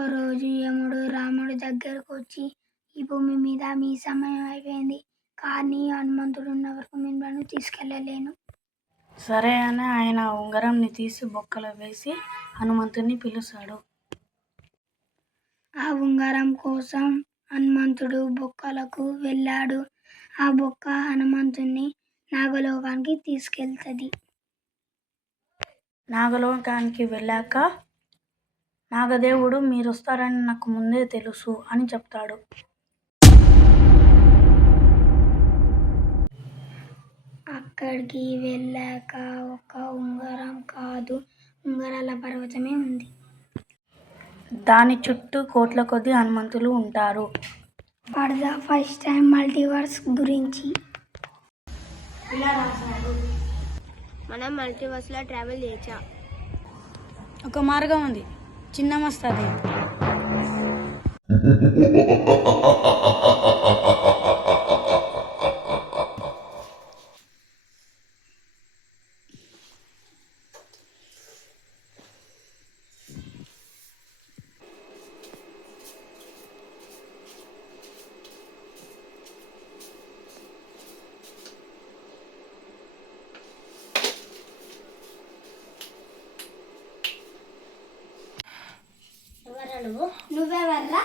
ఒకరోజు యముడు రాముడి దగ్గరకు వచ్చి, ఈ భూమి మీద మీ సమయం అయిపోయింది, కానీ హనుమంతుడు ఉన్న వరకు మిమ్మల్ని తీసుకెళ్ళలేను. సరే అని ఆయన ఉంగరంని తీసి బొక్కలో వేసి హనుమంతుడిని పిలుస్తాడు. ఆ ఉంగరం కోసం హనుమంతుడు బొక్కలకు వెళ్ళాడు. ఆ బొక్క హనుమంతుడిని నాగలోకానికి తీసుకెళ్తుంది. నాగలోకానికి వెళ్ళాక నాగదేవుడు మీరు వస్తారని నాకు ముందే తెలుసు అని చెప్తాడు. అక్కడికి వెళ్ళాక ఒక ఉంగరం కాదు, ఉంగరాల పర్వతమే ఉంది. దాని చుట్టూ కోట్ల కొద్ది హనుమంతులు ఉంటారు. For the first time multiverse గురించి ఇలా రాశాడు. మనం మల్టీవర్స్లో ట్రావెల్ చేయొచ్చా? ఒక మార్గం ఉంది, చిన్న మస్తది. నువ్వెవర్రా?